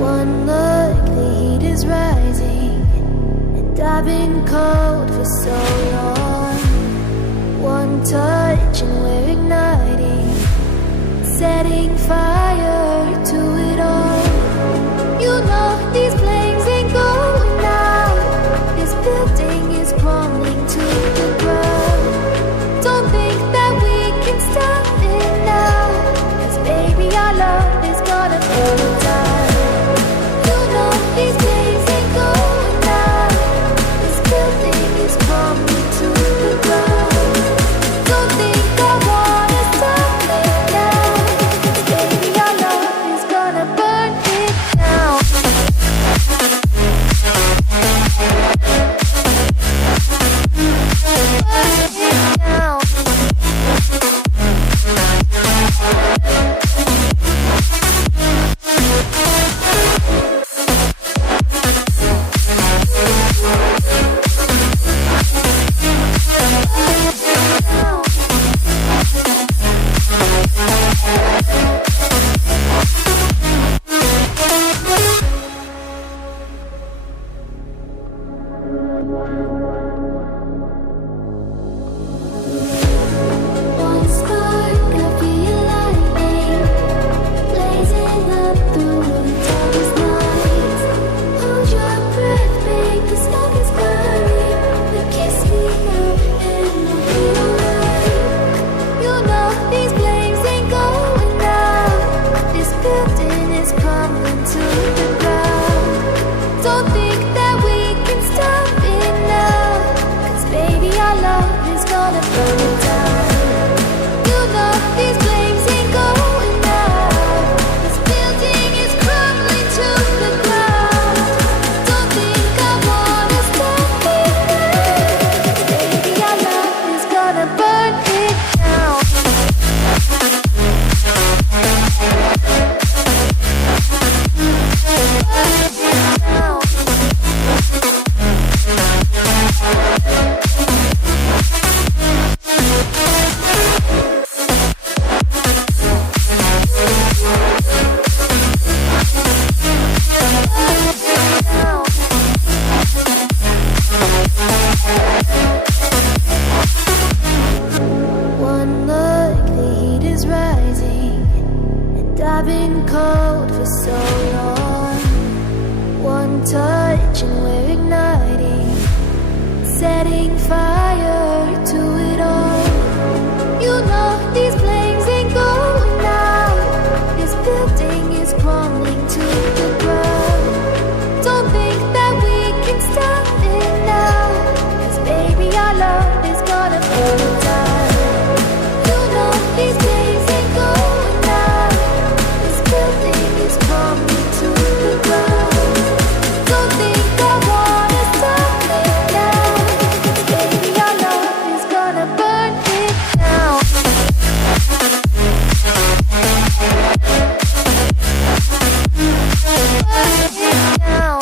One look, the heat is rising, and I've been cold for so long. One touch and we're igniting, setting fire to it all. You know these flames ain't going out. This building is crumbling to the ground. Don't think that we can stop it now, 'cause baby our love is gonna burn down. You know these flames ain't going out. This building is crumbling to the ground. Don't think I wanna stop it now, 'cause baby our love is gonna burn it down. One spark of your lightning, blazing up through the darkest nights. Hold your breath, make the smoke is burning. But kiss me now and we'll be alright. You know these flames ain't going out. This building is crumbling to the ground. Don't think that we can stop it now, 'cause baby our love is gonna burn it down. You know these flames ain't going out. This building is crumbling to the ground. Don't think I wanna stop it now, 'cause baby our love is gonna burn it down. One look, the heat is rising, and I've been cold for so long. One touch and we're igniting, setting fire to it all. You know these flames ain't going out. This building is crumbling to the ground. Don't think that we can stop it now, 'cause baby our love is gonna burn it down. You know these flames ain't going out. This building is crumbling to the ground. Don't think I wanna stop it now, 'cause baby our love is gonna burn it down. Burn it down.